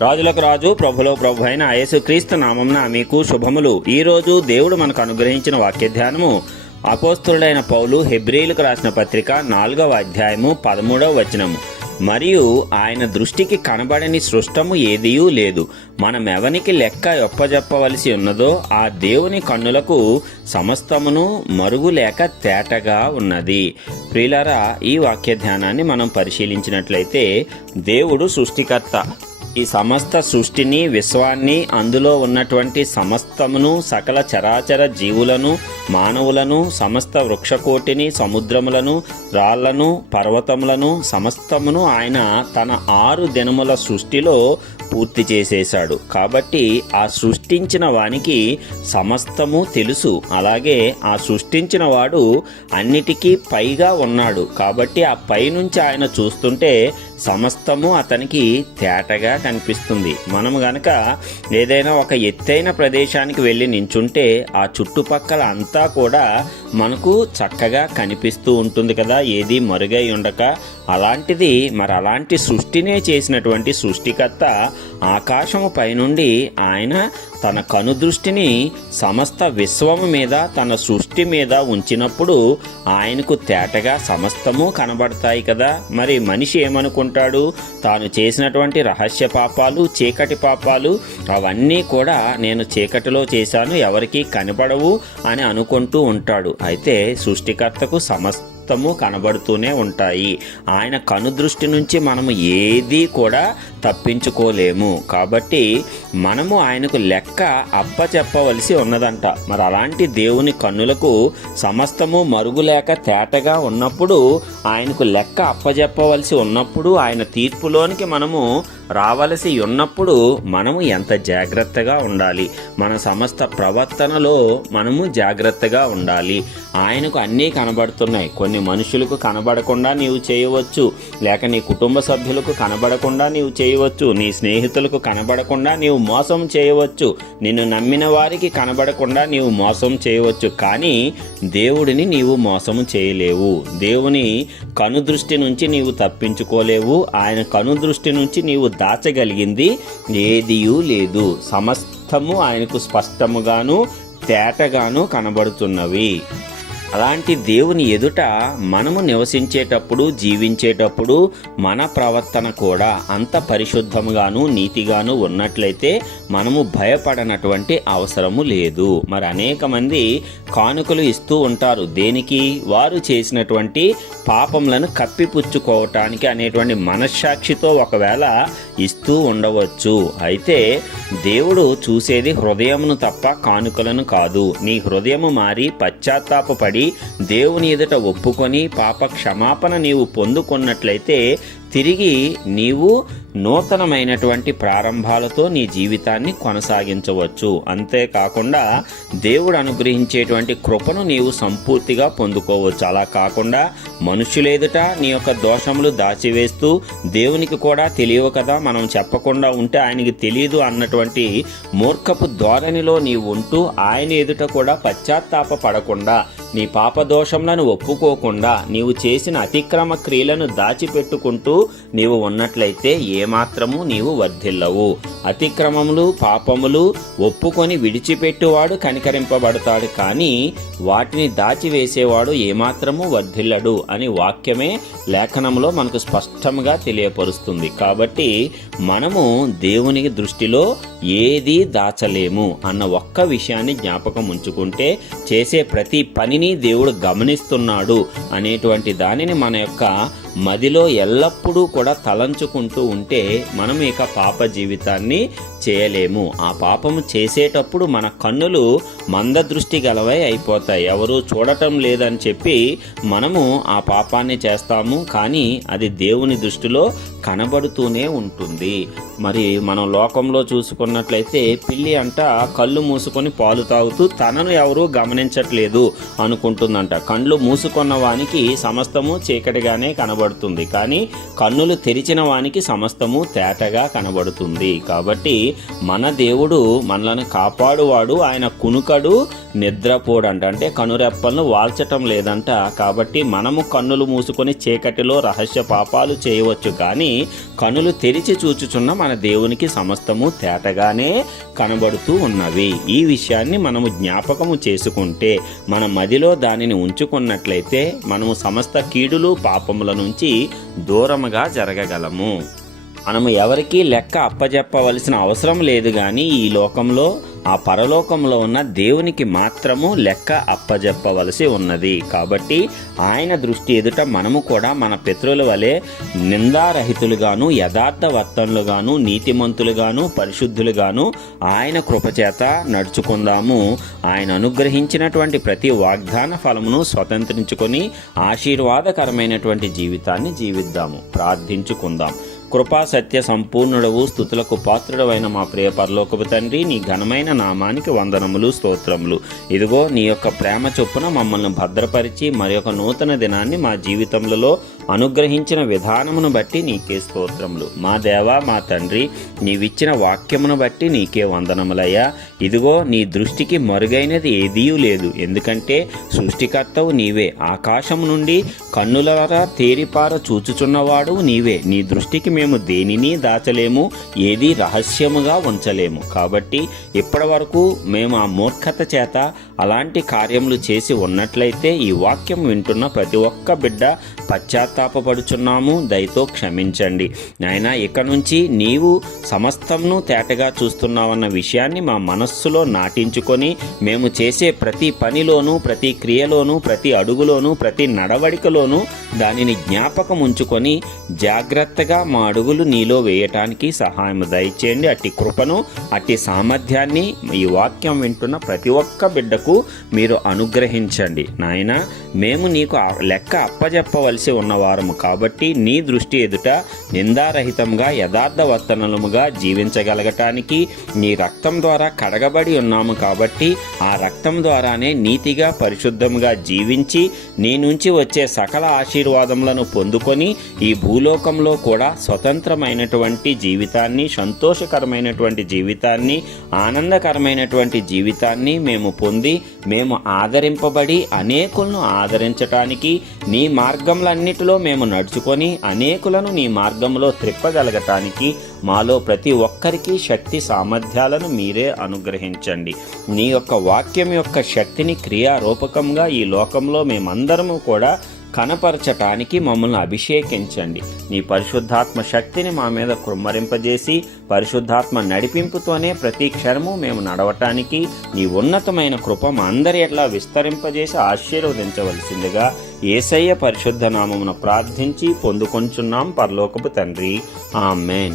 రాజులకు రాజు ప్రభులో ప్రభు అయిన యేసుక్రీస్తు నామంన మీకు శుభములు. ఈ రోజు దేవుడు మనకు అనుగ్రహించిన వాక్య ధ్యానము. అపోస్తుడైన పౌలు హెబ్రిలకు రాసిన పత్రిక నాలుగవ అధ్యాయము పదమూడవ వచనము. మరియు ఆయన దృష్టికి కనబడని సృష్టము ఏదియూ లేదు. మనం ఎవనికి లెక్క ఒప్పజెప్పవలసి ఉన్నదో ఆ దేవుని కన్నులకు సమస్తమును మరుగు లేక తేటగా ఉన్నది. ప్రియులారా ఈ వాక్య ధ్యానాన్ని మనం పరిశీలించినట్లయితే దేవుడు సృష్టికర్త. ఈ సమస్త సృష్టిని విశ్వాన్ని అందులో ఉన్నటువంటి సమస్తమును సకల చరాచర జీవులను మానవులను సమస్త వృక్షకోటిని సముద్రములను రాళ్ళను పర్వతములను సమస్తమును ఆయన తన ఆరు దినముల సృష్టిలో పూర్తి చేసేశాడు. కాబట్టి ఆ సృష్టించిన వానికి సమస్తము తెలుసు. అలాగే ఆ సృష్టించిన వాడు అన్నిటికీ పైగా ఉన్నాడు. కాబట్టి ఆ పైనుంచి ఆయన చూస్తుంటే సమస్తము అతనికి తేటగా కనిపిస్తుంది. మనము గనక ఏదైనా ఒక ఎత్తైన ప్రదేశానికి వెళ్ళి నించుంటే ఆ చుట్టుపక్కల అంతా కూడా మనకు చక్కగా కనిపిస్తూ ఉంటుంది కదా. ఏది మరుగై ఉండక అలాంటిది మరి అలాంటి సృష్టినే చేసినటువంటి సృష్టికర్త ఆకాశము పైనుండి ఆయన తన కనుదృష్టిని సమస్త విశ్వము మీద తన సృష్టి మీద ఉంచినప్పుడు ఆయనకు తేటగా సమస్తము కనబడతాయి కదా. మరి మనిషి ఏమనుకుంటాడు? తాను చేసినటువంటి రహస్య పాపాలు చీకటి పాపాలు అవన్నీ కూడా నేను చీకటిలో చేశాను ఎవరికీ కనబడవు అని అనుకుంటూ ఉంటాడు. అయితే సృష్టికర్తకు సమస్త మొత్తము కనబడుతూనే ఉంటాయి. ఆయన కనుదృష్టి నుంచి మనము ఏది కూడా తప్పించుకోలేము. కాబట్టి మనము ఆయనకు లెక్క అప్పచెప్పవలసి ఉన్నదంట. మరి అలాంటి దేవుని కన్నులకు సమస్తము మరుగులేక తేటగా ఉన్నప్పుడు ఆయనకు లెక్క అప్పచెప్పవలసి ఉన్నప్పుడు ఆయన తీర్పులోనికి మనము రావలసి ఉన్నప్పుడు మనము ఎంత జాగ్రత్తగా ఉండాలి? మన సమస్త ప్రవర్తనలో మనము జాగ్రత్తగా ఉండాలి. ఆయనకు అన్నీ కనబడుతున్నాయి. కొన్ని మనుషులకు కనబడకుండా నీవు చేయవచ్చు. లేక నీ కుటుంబ సభ్యులకు కనబడకుండా నీవు చేయవచ్చు. నీ స్నేహితులకు కనబడకుండా నీవు మోసం చేయవచ్చు. నిన్ను నమ్మిన వారికి కనబడకుండా నీవు మోసం చేయవచ్చు. కానీ దేవుడిని నీవు మోసం చేయలేవు. దేవుని కనుదృష్టి నుంచి నీవు తప్పించుకోలేవు. ఆయన కనుదృష్టి నుంచి నీవు దాచగలిగింది ఏదియూ లేదు. సమస్తము ఆయనకు స్పష్టముగాను తేటగాను కనబడుతున్నవి. అలాంటి దేవుని ఎదుట మనము నివసించేటప్పుడు జీవించేటప్పుడు మన ప్రవర్తన కూడా అంత పరిశుద్ధముగాను నీతిగాను ఉన్నట్లయితే మనము భయపడనటువంటి అవసరము లేదు. మరి అనేక మంది కానుకలు ఇస్తూ ఉంటారు. దేనికి? వారు చేసినటువంటి పాపములను కప్పిపుచ్చుకోవటానికి అనేటువంటి మనశ్సాక్షితో ఒకవేళ ఇస్తూ ఉండవచ్చు. అయితే దేవుడు చూసేది హృదయమును తప్ప కానుకలను కాదు. నీ హృదయము మారి పశ్చాత్తాపడి దేవుని ఎదుట ఒప్పుకొని పాప క్షమాపణ నీవు పొందుకున్నట్లయితే తిరిగి నీవు నూతనమైనటువంటి ప్రారంభాలతో నీ జీవితాన్ని కొనసాగించవచ్చు. అంతేకాకుండా దేవుడు అనుగ్రహించేటువంటి కృపను నీవు సంపూర్తిగా పొందుకోవచ్చు. అలా కాకుండా మనుషులేదుట నీ యొక్క దోషములు దాచివేస్తూ దేవునికి కూడా తెలియవు కదా. మనం చెప్పకుండా ఉంటే ఆయనకి తెలియదు అన్నటువంటి మూర్ఖపు ధోరణిలో నీవు ఉంటూ ఆయన ఎదుట కూడా పశ్చాత్తాప పడకుండా నీ పాపదోషములను ఒప్పుకోకుండా నీవు చేసిన అతిక్రమ క్రియలను దాచిపెట్టుకుంటూ నీవు ఉన్నట్లయితే ఏమాత్రము నీవు వర్ధిల్లవు. అతిక్రమములు పాపములు ఒప్పుకొని విడిచిపెట్టువాడు కనికరింపబడతాడు కానీ వాటిని దాచివేసేవాడు ఏమాత్రము వర్ధిల్లడు అని వాక్యమే లేఖనంలో మనకు స్పష్టంగా తెలియపరుస్తుంది. కాబట్టి మనము దేవుని దృష్టిలో ఏది దాచలేము అన్న ఒక్క విషయాన్ని జ్ఞాపకం ఉంచుకుంటే చేసే ప్రతి పనిని దేవుడు గమనిస్తున్నాడు అనేటువంటి దానిని మన యొక్క మదిలో ఎల్లప్పుడూ కూడా తలంచుకుంటూ ఉంటే మనం ఇక పాప జీవితాన్ని చేయలేము. ఆ పాపము చేసేటప్పుడు మన కన్నులు మందదృష్టి గలవై అయిపోతాయి. ఎవరు చూడటం లేదని చెప్పి మనము ఆ పాపాన్ని చేస్తాము. కానీ అది దేవుని దృష్టిలో కనబడుతూనే ఉంటుంది. మరి మనం లోకంలో చూసుకున్నట్లయితే పిల్లి అంట కళ్ళు మూసుకొని పాలు తాగుతూ తనను ఎవరూ గమనించట్లేదు అనుకుంటుందంట. కళ్ళు మూసుకున్న వానికి సమస్తము చీకటిగానే కనబడుతుంది. కానీ కన్నులు తెరిచిన వానికి సమస్తము తేటగా కనబడుతుంది. కాబట్టి మన దేవుడు మనలను కాపాడువాడు ఆయన కునుకడు నిద్రపోడంట. అంటే కనురెప్పలను వాల్చటం లేదంట. కాబట్టి మనము కన్నులు మూసుకొని చీకటిలో రహస్య పాపాలు చేయవచ్చు. కానీ కనులు తెరిచి చూచుచున్న మన దేవునికి సమస్తము తేటగానే కనబడుతూ ఉన్నవి. ఈ విషయాన్ని మనము జ్ఞాపకము చేసుకుంటే మన మదిలో దానిని ఉంచుకున్నట్లయితే మనము సమస్త కీడులు పాపముల నుంచి దూరముగా జరగగలము. మనము ఎవరికీ లెక్క అప్పజెప్పవలసిన అవసరం లేదు కానీ ఈ లోకంలో ఆ పరలోకంలో ఉన్న దేవునికి మాత్రము లెక్క అప్పజెప్పవలసి ఉన్నది. కాబట్టి ఆయన దృష్టి ఎదుట మనము కూడా మన పితృల వలె నిందారహితులుగాను యథార్థవర్తనులుగాను నీతిమంతులుగాను పరిశుద్ధులుగాను ఆయన కృపచేత నడుచుకుందాము. ఆయన అనుగ్రహించినటువంటి ప్రతి వాగ్దాన ఫలమును స్వతంత్రించుకొని ఆశీర్వాదకరమైనటువంటి జీవితాన్ని జీవిద్దాము. ప్రార్థించుకుందాం. కృపా సత్య సంపూర్ణుడవు స్థుతులకు పాత్రుడవైన మా ప్రియ పరలోకపు తండ్రి నీ ఘనమైన నామానికి వందనములు స్తోత్రములు. ఇదిగో నీ యొక్క ప్రేమ చొప్పున మమ్మల్ని భద్రపరిచి మరి ఒక నూతన దినాన్ని మా జీవితములలో అనుగ్రహించిన విధానమును బట్టి నీకే స్తోత్రములు. మా దేవా మా తండ్రి నీవిచ్చిన వాక్యమును బట్టి నీకే వందనములయ్యా. ఇదిగో నీ దృష్టికి మరుగైనది ఏదీ లేదు. ఎందుకంటే సృష్టికర్తవు నీవే. ఆకాశం నుండి కన్నులరా తేరిపార చూచుచున్నవాడు నీవే. నీ దృష్టికి మేము దేనిని దాచలేము ఏది రహస్యముగా ఉంచలేము. కాబట్టి ఇప్పటి వరకు మేము ఆ మూర్ఖత చేత అలాంటి కార్యములు చేసి ఉన్నట్లయితే ఈ వాక్యం వింటున్న ప్రతి ఒక్క బిడ్డ పశ్చాత్తాపపడుచున్నాము. దయతో క్షమించండి. నాయన ఇక నుంచి నీవు సమస్తంను తేటగా చూస్తున్నావన్న విషయాన్ని మా మనస్సులో నాటించుకొని మేము చేసే ప్రతి పనిలోనూ ప్రతి క్రియలోనూ ప్రతి అడుగులోనూ ప్రతి నడవడికలోనూ దానిని జ్ఞాపకం ఉంచుకొని జాగ్రత్తగా మా అడుగులు నీలో వేయటానికి సహాయం దయచేయండి. అట్టి కృపను అట్టి సామర్థ్యాన్ని ఈ వాక్యం వింటున్న ప్రతి ఒక్క బిడ్డకు మీరు అనుగ్రహించండి. నాయన మేము నీకు ఆ లెక్క అప్పజెప్పవలసి ఉన్నవారము కాబట్టి నీ దృష్టి ఎదుట నిందారహితంగా యథార్థవర్తనముగా జీవించగలగటానికి నీ రక్తం ద్వారా కడగబడి ఉన్నాము కాబట్టి ఆ రక్తం ద్వారానే నీతిగా పరిశుద్ధముగా జీవించి నీ నుంచి వచ్చే సకల ఆశీర్వాదములను పొందుకొని ఈ భూలోకంలో కూడా స్వతంత్రమైనటువంటి జీవితాన్ని సంతోషకరమైనటువంటి జీవితాన్ని ఆనందకరమైనటువంటి జీవితాన్ని మేము పొంది మేము ఆదరింపబడి అనేకులను ఆదరించటానికి నీ మార్గములన్నిటిలో మేము నడుచుకొని అనేకులను నీ మార్గంలో త్రిప్పగలగటానికి మాలో ప్రతి ఒక్కరికి శక్తి సామర్థ్యాలను మీరే అనుగ్రహించండి. నీ యొక్క వాక్యం యొక్క శక్తిని క్రియారూపకంగా ఈ లోకంలో మేమందరము కూడా కనపరచటానికి మమ్మల్ని అభిషేకించండి. నీ పరిశుద్ధాత్మ శక్తిని మా మీద కుమ్మరింపజేసి పరిశుద్ధాత్మ నడిపింపుతోనే ప్రతి క్షణము మేము నడవటానికి నీ ఉన్నతమైన కృప మా అందరి ఎట్లా విస్తరింపజేసి ఆశీర్వదించవలసిందిగా ఏసయ్య పరిశుద్ధ నామమున ప్రార్థించి పొందుకొంచున్నాం పరలోకపు తండ్రి. ఆమెన్.